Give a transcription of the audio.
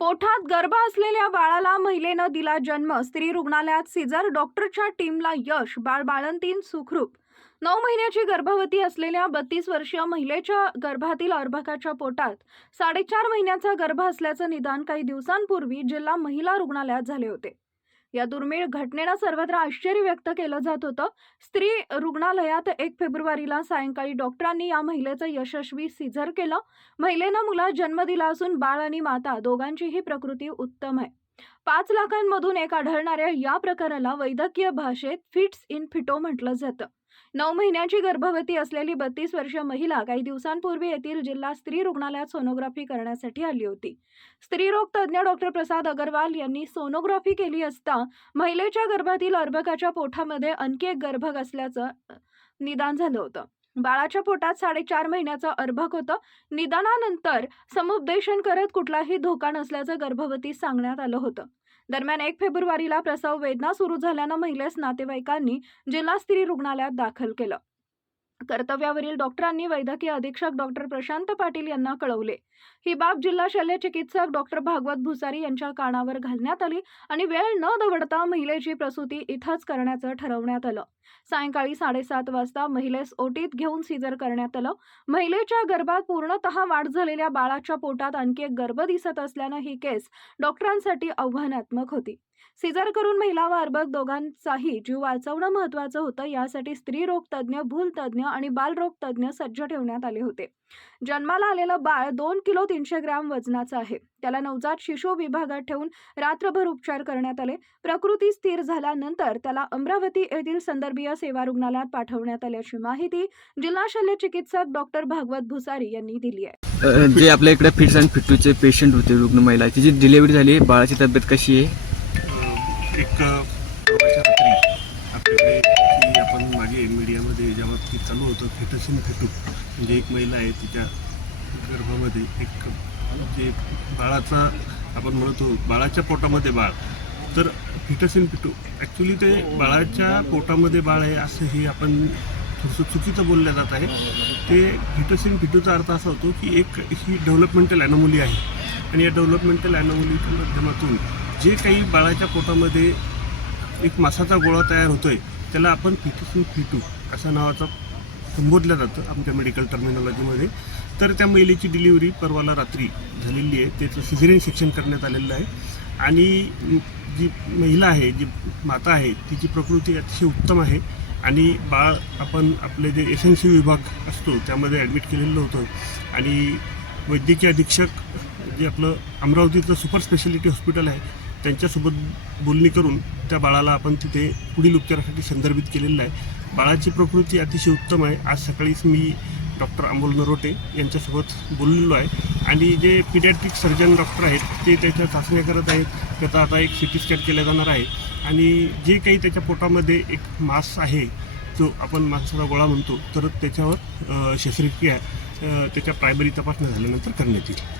पोटात गर्भ असलेल्या बाळाला महिलेनं दिला जन्म. स्त्री रुग्णालयात सिझर डॉक्टरच्या टीमला यश. बाळ बाळंतीन सुखरूप. नऊ महिन्याची गर्भवती असलेल्या बत्तीस वर्षीय महिलेच्या गर्भातील अर्भकाच्या पोटात साडेचार महिन्याचा गर्भ असल्याचं निदान काही दिवसांपूर्वी जिल्हा महिला रुग्णालयात झाले होते. या दुर्मिळ घटनेनं सर्वत्र आश्चर्य व्यक्त केलं जात होतं. स्त्री रुग्णालयात एक फेब्रुवारीला सायंकाळी डॉक्टरांनी या महिलेचं यशस्वी सिझर केलं. महिलेनं मुला जन्म दिला असून बाळ आणि माता दोघांचीही प्रकृती उत्तम आहे. पाच लाखांमधून एक आढळणाऱ्या या प्रकाराला वैद्यकीय भाषेत फिट्स इन फिटो म्हटलं जातं. नऊ महिन्याची गर्भवती असलेली बत्तीस वर्षीय महिला काही दिवसांपूर्वी येथील जिल्हा स्त्री रुग्णालयात सोनोग्राफी करण्यासाठी आली होती. स्त्रीरोग तज्ज्ञ डॉक्टर प्रसाद अगरवाल यांनी सोनोग्राफी केली असता महिलेच्या गर्भातील अर्भकाच्या पोठामध्ये आणखी एक गर्भक असल्याचं निदान झालं होतं. बाळाच्या पोटात साडेचार महिन्याचं अर्भक होतं. निदानानंतर समुपदेशन करत कुठलाही धोका नसल्याचं गर्भवती सांगण्यात आलं होतं. दरम्यान एक फेब्रुवारीला प्रसव वेदना सुरू झाल्यानं महिलेस नातेवाईकांनी जिल्हा स्त्री रुग्णालयात दाखल केलं. कर्तव्यावरील डॉक्टरांनी वैद्यकीय अधीक्षक डॉक्टर प्रशांत पाटील यांना कळवले. ही बाब जिल्हा शल्य चिकित्सक डॉक्टर भागवत भुसारी यांच्या कानावर घालण्यात आली आणि वेळ न दवडता महिलेची प्रसूती इथंच करण्याचं ठरवण्यात आलं. सायंकाळी साडेसात वाजता महिलेस ओटीत घेऊन सीजर करण्यात आलं. महिलेच्या गर्भात पूर्णतः वाढ झालेल्या बाळाच्या पोटात आणखी एक गर्भ दिसत असल्यानं ही केस डॉक्टरांसाठी आव्हानात्मक होती. सिजर करून महिला व अर्भक दोघांचाही जीव वाचवणं महत्त्वाचं होतं. यासाठी स्त्रीरोग तज्ज्ञ भूल तज्ज्ञ आणि बालरोग तज्ज्ञ सज्ज ठेवण्यात आले होते. जन्माला आलेलं बाळ दोन किलो तीनशे ग्रॅम वजनाचं आहे. त्याला नवजात शिशु विभागात ठेवून रात्रभर उपचार करण्यात आले. प्रकृती स्थिर झाल्यानंतर त्याला अमरावती येथील संदर्भीय सेवा रुग्णालयात पाठवण्यात आल्याची माहिती जिल्हा शल्य चिकित्सक डॉक्टर भागवत भुसारी यांनी दिली आहे. जे आपल्या इकडे फिट्स अँड फिट्टूचे पेशंट होते रुग्ण महिला तिची डिलिव्हरी झाली बाळाची तब्येत कशी आहे? एक परवाच्या रात्री आपल्याकडे की आपण मागे मीडियामध्ये जेव्हा ती चालू होतं फेटसिन फेटू म्हणजे एक महिला आहे तिच्या गर्भामध्ये एक जे बाळाचा आपण म्हणतो बाळाच्या पोटामध्ये बाळ. तर फिटसिन फिटू ॲक्च्युली ते बाळाच्या पोटामध्ये बाळ आहे असं हे आपण थोडंसं चुकीचं बोललं जात आहे. ते फिटसिन फिटूचा अर्थ असा होतो की एक ही डेव्हलपमेंटल ॲनोमोली आहे. आणि या डेव्हलपमेंटल ॲनोमोलीच्या माध्यमातून जे काही बाळाच्या पोटामध्ये एक मासाचा गोळा तयार होतो आहे त्याला आपण फिटूसून फिटू अशा नावाचा संबोधलं जातं आमच्या मेडिकल टर्मिनॉलॉजीमध्ये तर त्या महिलेची डिलिव्हरी परवाला रात्री झालेली आहे. त्याचं सिझेरियन सेक्शन करण्यात आलेलं आहे. आणि जी महिला आहे जी माता आहे तिची प्रकृती अतिशय उत्तम आहे. आणि बाळ आपण आपले जे एस एन सी विभाग असतो त्यामध्ये ॲडमिट केलेलं होतं. आणि वैद्यकीय अधीक्षक जे आपलं अमरावतीचं सुपर स्पेशालिटी हॉस्पिटल आहे त्यांच्यासोबत बोलणी करून त्या बाळाला आपण तिथे पुढील उपचारासाठी संदर्भित केलेलं आहे. बाळाची प्रकृती अतिशय उत्तम आहे. आज सकाळीच मी डॉक्टर अमोल नरोटे यांच्यासोबत बोललेलो आहे. आणि जे पिडॅट्रिक सर्जन डॉक्टर आहेत ते त्याच्या चाचण्या करत आहेत. त्याचा आता एक सी टी स्कॅन केला जाणार आहे. आणि जे काही त्याच्या पोटामध्ये एक मास आहे जो आपण माणसाचा गोळा म्हणतो तर त्याच्यावर शस्त्रक्रिया त्याच्या प्रायमरी तपासण्या झाल्यानंतर करण्यात येईल.